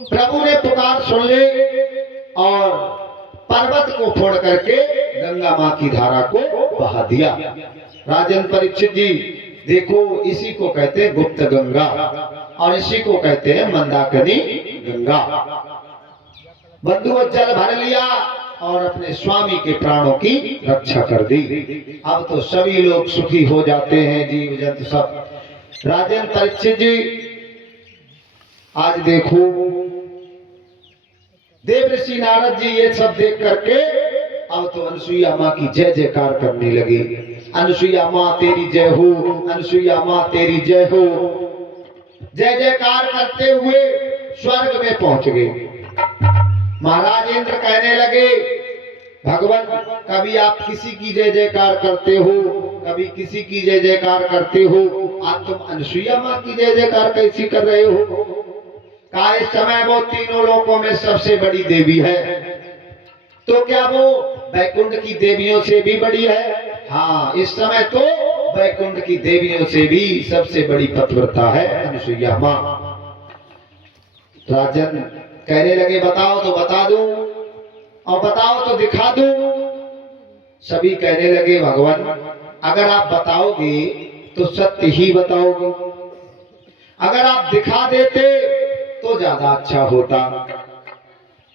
प्रभु ने पुकार सुन ले और पर्वत को फोड़ करके गंगा मां की धारा को बहा दिया। राजन परीक्षित जी देखो, इसी को कहते हैं गुप्त गंगा और इसी को कहते हैं मंदाकिनी गंगा। बंधुओं, जल भर लिया और अपने स्वामी के प्राणों की रक्षा कर दी। अब तो सभी लोग सुखी हो जाते हैं, जीव जंतु सब। राजन परीक्षित जी आज देखो, देवर्षि नारद जी ये सब देख करके अब तो अनुसुईया माँ की जय जयकार करने लगे। अनुसुईया माँ तेरी जय हो, अनुसुईया माँ तेरी जय हो। जय जयकार करते हुए स्वर्ग में पहुंच गए। महाराज इंद्र कहने लगे, भगवान कभी आप किसी की जय जयकार करते हो, कभी किसी की जय जयकार करते हो, आज तुम अनुसुईया माँ की जय जयकार कैसी कर रहे हो? कहा इस समय वो तीनों लोकों में सबसे बड़ी देवी है। तो क्या वो वैकुंठ की देवियों से भी बड़ी है? हाँ, इस समय तो वैकुंठ की देवियों से भी सबसे बड़ी पतिव्रता है अनुसुईया माँ। राजन कहने लगे, बताओ तो बता दूं और बताओ तो दिखा दूं। सभी कहने लगे, भगवान अगर आप बताओगे तो सत्य ही बताओगे, अगर आप दिखा देते तो ज्यादा अच्छा होता।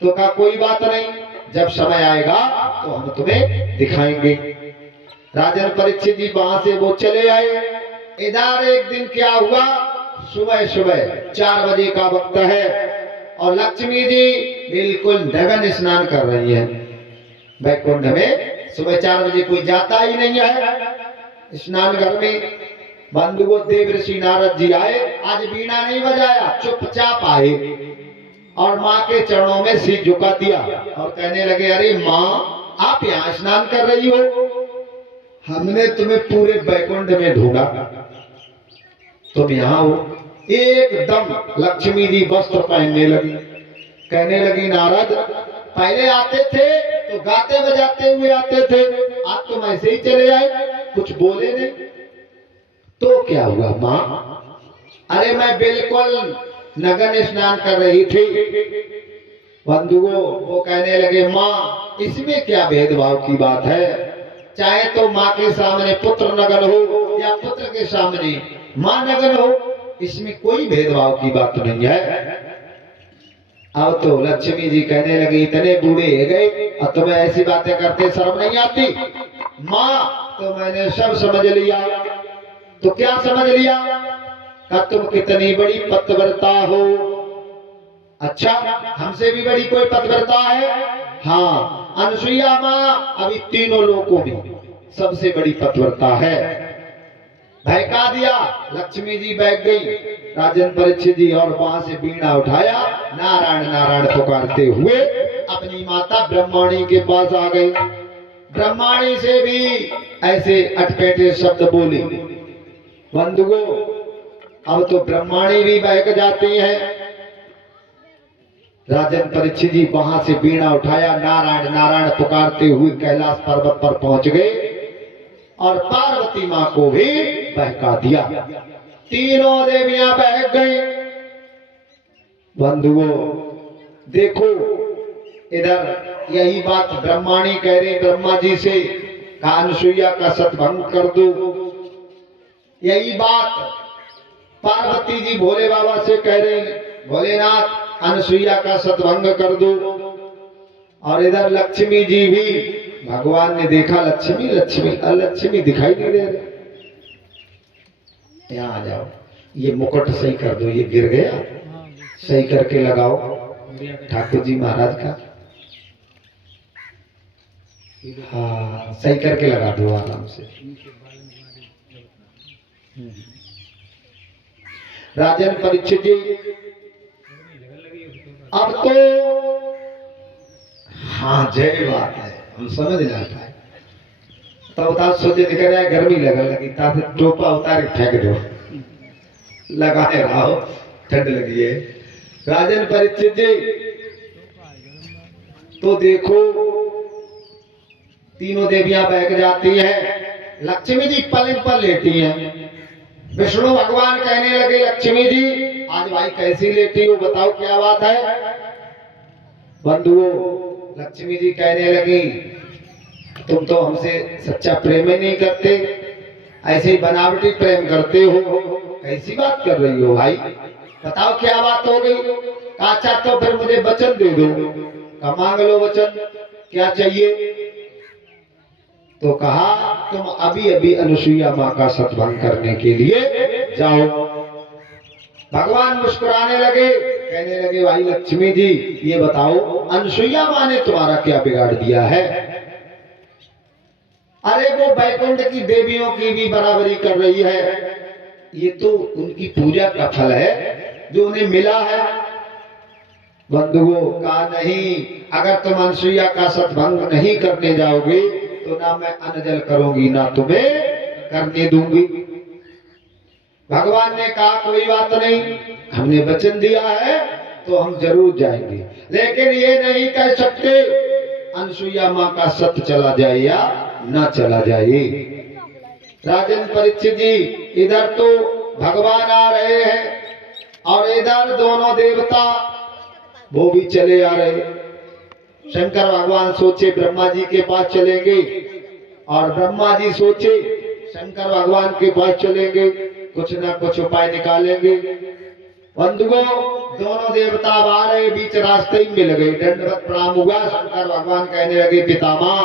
तो कहा कोई बात नहीं, जब समय आएगा तो हम तुम्हें दिखाएंगे। राजन परीक्षित जी वहां से वो चले आए। इधर एक दिन क्या हुआ, सुबह सुबह 4 बजे का वक्त है और लक्ष्मी जी बिल्कुल नगन स्नान कर रही हैं। वैकुंठ में सुबह 4 बजे कोई जाता ही नहीं है स्नान घर में। बंधुओं, देवर्षि नारद जी आए, आज वीणा नहीं बजाया, चुपचाप आए और माँ के चरणों में सिर झुका दिया और कहने लगे, अरे माँ आप यहाँ स्नान कर रही हो, हमने तुम्हें पूरे वैकुंठ में ढूंढा, तुम यहाँ हो। एकदम लक्ष्मी जी वस्त्र पहनने लगी, कहने लगी, नारद पहले आते थे तो गाते बजाते हुए आते थे, आज तुम ऐसे ही चले आए, कुछ बोले नहीं। तो क्या हुआ माँ? अरे मैं बिल्कुल नगन स्नान कर रही थी। बंधुओं, वो कहने लगे, माँ इसमें क्या भेदभाव की बात है? चाहे तो माँ के सामने पुत्र नगन हो या पुत्र के सामने माँ नगन हो, इसमें कोई भेदभाव की बात नहीं है। अब तो लक्ष्मी जी कहने लगी, इतने बूढ़े हो गए और तुम्हें ऐसी बातें करते शर्म नहीं आती? माँ तो मैंने सब समझ लिया। तो क्या समझ लिया? कि तुम कितनी बड़ी पतिव्रता हो। अच्छा, हमसे भी बड़ी कोई पतिव्रता है? हाँ, अनुसुईया माँ अभी तीनों लोकों में सबसे बड़ी पतिव्रता है। बहका दिया, लक्ष्मी जी बैठ गई। राजन परीक्षित जी और वहां से वीणा उठाया, नारायण नारायण पुकारते हुए अपनी माता ब्रह्माणी के पास आ गए। ब्रह्माणी से भी ऐसे अटपटे शब्द बोले। बंधुओं, अब तो ब्रह्माणी भी बहक जाती है। राजन परीक्षित जी वहां से वीणा उठाया, नारायण नारायण पुकारते हुए कैलाश पर्वत पर पहुंच गए और पार्वती मां को भी बहका दिया। तीनों देवियां बहक गई। बंधुओं देखो, इधर यही बात ब्रह्माणी कह रही ब्रह्मा जी से, अनुसुईया का सतभंग कर दो। यही बात पार्वती जी भोले बाबा से कह रहे, भोलेनाथ अनुसुईया का सतभंग कर दो। और इधर लक्ष्मी जी भी, भगवान ने देखा लक्ष्मी लक्ष्मी लक्ष्मी दिखाई नहीं दे रही। यहाँ आ जाओ, ये मुकुट सही कर दो, ये गिर गया, सही करके लगाओ ठाकुर जी महाराज का। हाँ, सही करके लगा दो आराम से। राजन परीक्षित जी अब तो, हाँ जय बात है, हम समझ ना पाए। तब तो सोचे दिख रहा है गर्मी लगने लगी, ताकि टोपा उतार के फेंक दो, लगाए रहो, ठंड लगी है। राजन परीक्षित जी तो देखो, तीनों देवियां बैठ जाती हैं। लक्ष्मी जी पलंग पर लेटी हैं, विष्णु भगवान कहने लगे लक्ष्मी जी आज भाई कैसी लेटी हो, बताओ क्या बात है। बंधुओं लक्ष्मी जी कहने लगी तुम तो हमसे सच्चा प्रेम ही नहीं करते, ऐसे ही बनावटी प्रेम करते हो, कैसी बात कर रही हो भाई, बताओ क्या बात हो गई। अच्छा तो फिर मुझे वचन दे दो। कहा मांग लो वचन, क्या चाहिए। तो कहा तुम अभी अभी अनुसुईया माँ का सत्संग करने के लिए जाओ। भगवान मुस्कुराने लगे, कहने लगे भाई लक्ष्मी जी ये बताओ अनुसुईया माँ ने तुम्हारा क्या बिगाड़ दिया है। अरे वो बैकुंठ की देवियों की भी बराबरी कर रही है, ये तो उनकी पूजा का फल है जो उन्हें मिला है। बंधुओं कहा नहीं, अगर तुम अनुसुईया का सत्संग नहीं करने जाओगे तो ना मैं अन्न जल करूंगी ना तुम्हें करने दूंगी। भगवान ने कहा कोई बात नहीं, हमने वचन दिया है तो हम जरूर जाएंगे, लेकिन ये नहीं कह सकते अनुसुईया माँ का सत्य चला जाए या ना चला जाए। राजन परीक्षित जी इधर तो भगवान आ रहे हैं और इधर दोनों देवता वो भी चले आ रहे। शंकर भगवान सोचे ब्रह्मा जी के पास चलेंगे और ब्रह्मा जी सोचे शंकर भगवान के पास चलेंगे, कुछ ना कुछ उपाय निकालेंगे। बंधुओं दोनों देवता आ रहे, बीच रास्ते ही मिल गए, दंडवत प्रणाम हुआ। शंकर भगवान कहने लगे पितामह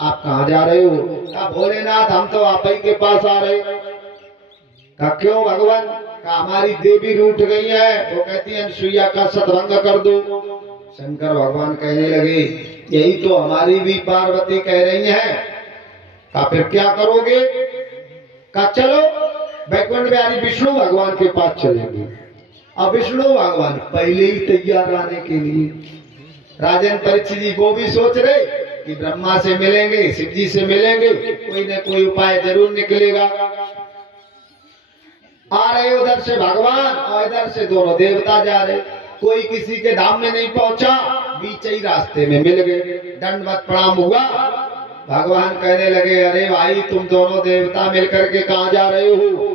आप कहाँ जा रहे हो। कहा भोलेनाथ हम तो आप ही के पास आ रहे। कहा क्यों भगवान। कहा हमारी देवी रूठ गई है, वो कहती है अनुसुईया का सत्संग कर दो। शंकर भगवान कहने लगे यही तो हमारी भी पार्वती कह रही है। कहा फिर क्या करोगे। कहा चलो बैकुंठ बिहारी विष्णु भगवान के पास चलेंगे। अब विष्णु भगवान पहले ही तैयार आने के लिए। राजन परीक्षित जी वो भी सोच रहे कि ब्रह्मा से मिलेंगे, शिव जी से मिलेंगे, कोई ना कोई उपाय जरूर निकलेगा। आ रहे उधर से भगवान और इधर से दोनों देवता जा रहे, कोई किसी के धाम में नहीं पहुंचा, बीच ही रास्ते में मिल गए। दंडवत प्रणाम हुआ। भगवान कहने लगे अरे भाई तुम दोनों देवता मिलकर के कहाँ जा रहे हो।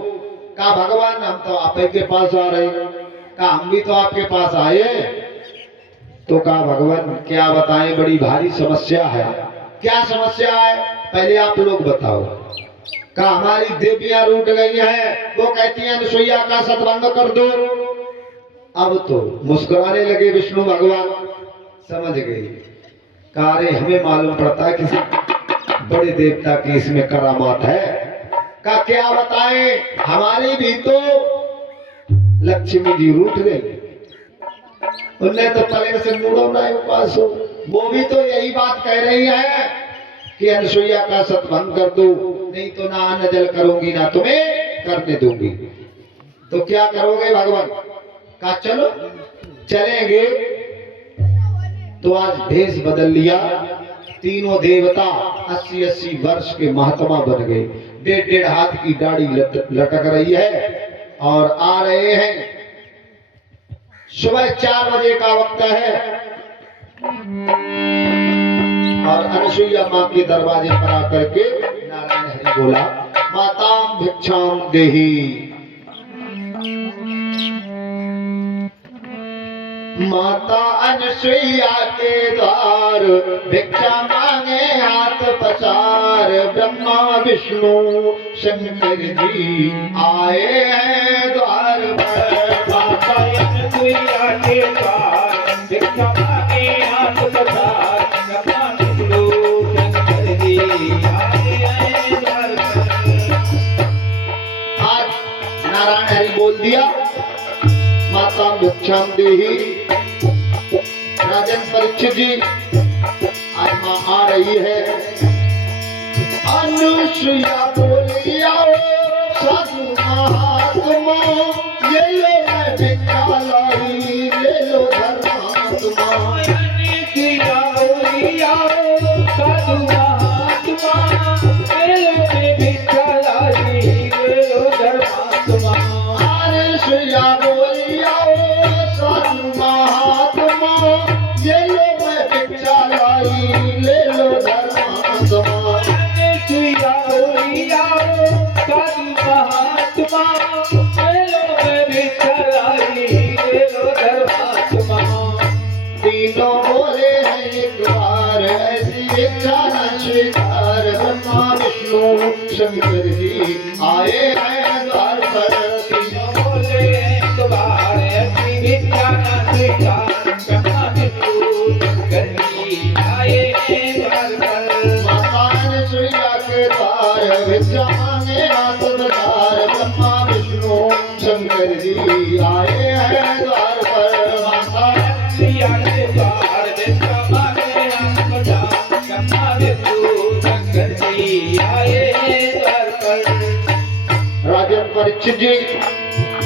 कहा भगवान हम तो आप ही के पास आ रहे। कहा हम भी तो आपके पास आए। तो कहा भगवान क्या बताएं, बड़ी भारी समस्या है। क्या समस्या है पहले आप लोग बताओ। कहा हमारी देवियां रूठ गई हैं, वो कहती हैं अनुसुईया का सत्संग कर दो। अब तो मुस्कुराने लगे विष्णु भगवान, समझ गए। कहा अरे हमें मालूम पड़ता है किसी बड़े देवता की इसमें करामात है। का क्या बताएं, हमारी भी तो लक्ष्मी जी रूठ गई, उनने तो पलंग से मुड़ो ना उपास हो। वो भी तो यही बात कह रही है कि अनुसुईया का सत्संग कर दो, नहीं तो ना अन्न जल करूंगी ना तुम्हें करने दूंगी। तो क्या करोगे भगवान। कहा चलो चलेंगे। तो आज भेष बदल लिया, तीनों देवता 80-80 वर्ष के महात्मा बन गए, 1.5 हाथ की दाढ़ी लटक रही है और आ रहे हैं। सुबह 4 बजे का वक्त है और अनुसुईया माँ के दरवाजे पर आकर के नारायण हरि बोला माता भिक्षाम देही। माता अनुसुईया के द्वार भिक्षा मांगे हाथ पसार, ब्रह्मा विष्णु शंकर जी आए हैं द्वार पर। माता अनुसुईया के द्वार भिक्षा मांगे हाथ पसार, ब्रह्मा विष्णु शंकर जी आए हैं द्वार पर। आज नारायण हरि बोल दिया माता भिक्षाम देही। राजन परीक्षित जी आज माँ आ रही है। अनुसुईया बोली आओ साधु महात्मा, ये लो मैं भिक्षा लाई, ले लो धर्मात्मा। अनुसुईया बोली आओ साधु महात्मा, ये लो मैं भिक्षा लाई, ले लो धर्मात्मा। अनुसुईया बोली आओ साधु महात्मा, ये लो मैं भिक्षा लाई, ले लो धर्मात्मा। अनुसुईया बोली आओ साधु महात्मा, तीनों बोले हैं एक बार ऐसी इच्छा न स्वीकार। ब्रह्मा विष्णु शंकर जी आए हैं द्वार पर। तीनों बोले एक बार ऐसी इच्छा न स्वीकार। ब्रह्मा विष्णु शंकर जी आए हैं द्वार पर। माता अनसुईया के द्वार भिक्षा मांगे हाथ बजार। ब्रह्मा विष्णु शंकर जी आए हैं द्वार पर। माता अनसुईया के द्वार भिक्षा मांगे हाथ बजार। ब्रह्मा विष्णु शंकर जी आए हैं द्वार पर। राजन परीक्षित जी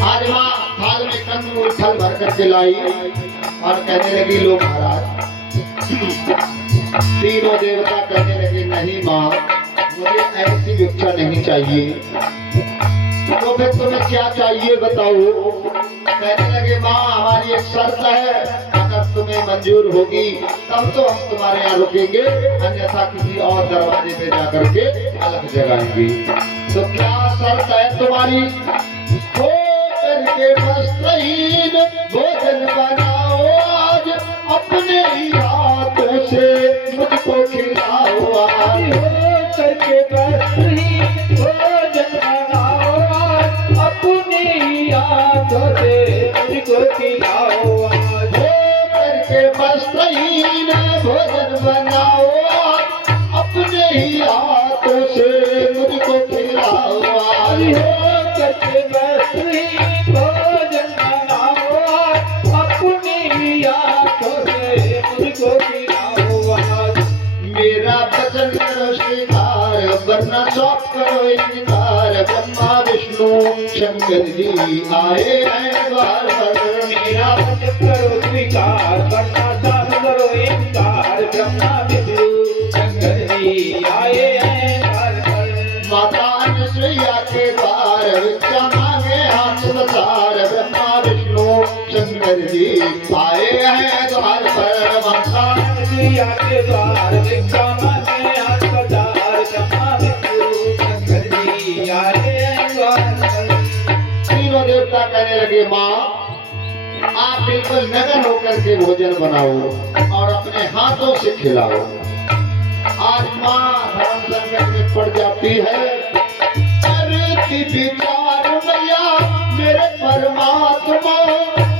आज माँ थाल में कंद फल भर करके लाई और कहने लगी लो महाराज। तीनों देवता कहने लगे नहीं माँ मुझे ऐसी भिक्षा नहीं चाहिए। तो फिर तुम्हें क्या चाहिए बताओ। कहने लगे माँ हमारी एक शर्त है अगर तुम्हें मंजूर होगी तब तो हम तुम्हारे यहाँ रुकेंगे अन्यथा किसी और दरवाजे पे जाकर के अलग जगाएंगे। तो क्या शर्त है तुम्हारी। हो करके वस्त्रहीन भोजन बनाओ आज अपने ही हाथों से मुझको खिलाओ आज। हो करके वस्त्रहीन भोजन बनाओ आज अपने ही हाथों से मुझको खिलाओ आज। हो करके वस्त्रहीन भोजन बनाओ आज अपने ही हाथों से मुझको खिलाओ आज। हो करके वस्त्रहीन भोजन बनाओ आज अपने ही हाथों से मुझको खिलाओ आज। मेरा वचन करो स्वीकार वरना सौंप करो इनकार। ब्रह्मा विष्णु शंकर जी आए हैं द्वार पर। मेरा वचन करो स्वीकार वरना साफ करो इनकार। ब्रह्मा विष्णु शंकर जी आए हैं द्वार पर। माता अनसुईया के द्वार भिक्षा मांगे हाथ बसार। ब्रह्मा विष्णु शंकर जी आए हैं द्वार पर। माता अनसुईया के द्वार भिक्षा मांगे हाथ बसार। ब्रह्मा विष्णु शंकर जी आए हैं द्वार पर। तीनों देवता कहने लगे माँ आप बिल्कुल नगन होकर के भोजन बनाओ और अपने हाथों से खिलाओ। आज माँ धर्म संकट में पड़ जाती है। करती विचार मैया मेरे परमात्मा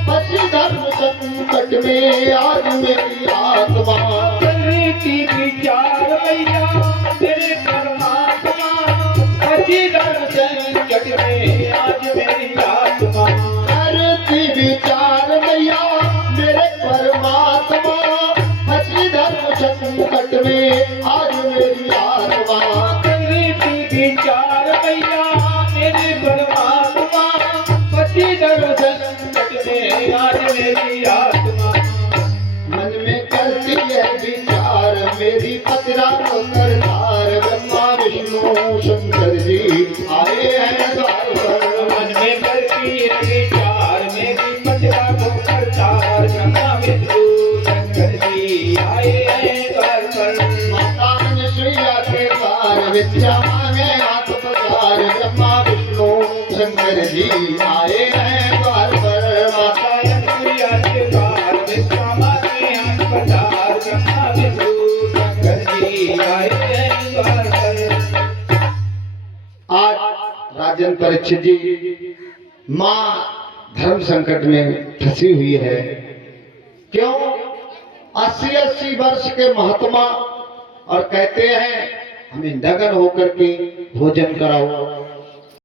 फंसी धर्म संकट में आज मेरी आत्मा। करती विचार मैया तेरे परमात्मा फंसी धर्म संकट में आज मेरी आत्मा। करती विचार मैया मेरे परमात्मा फंसी धर्म संकट में आज मेरी आत्मा। करती विचार मैया मेरे परमात्मा फंसी धर्म संकट में आज मेरी आत्मा। मन में करती है विचार मेरी पतिरा को करतार। ब्रह्मा विष्णु शंकर जी आए हैं द्वार पर। मन में करती है विचार मेरी पतिरा को करतार। ब्रह्मा विष्णु शंकर जी आए हैं द्वार पर। माता अनसुईया के द्वार भिक्षा मांगे हाथ पसार। ब्रह्मा विष्णु शंकर जी आए हैं द्वार पर। माता अनसुईया के द्वार भिक्षा मांगे हाथ पसार। ब्रह्मा विष्णु शंकर जी आए हैं द्वार पर। आज राजन परीक्षित जी माँ धर्म संकट में फंसी हुई है। क्यों 80-80 वर्ष के महात्मा और कहते हैं हमें नगन होकर के भोजन कराओ।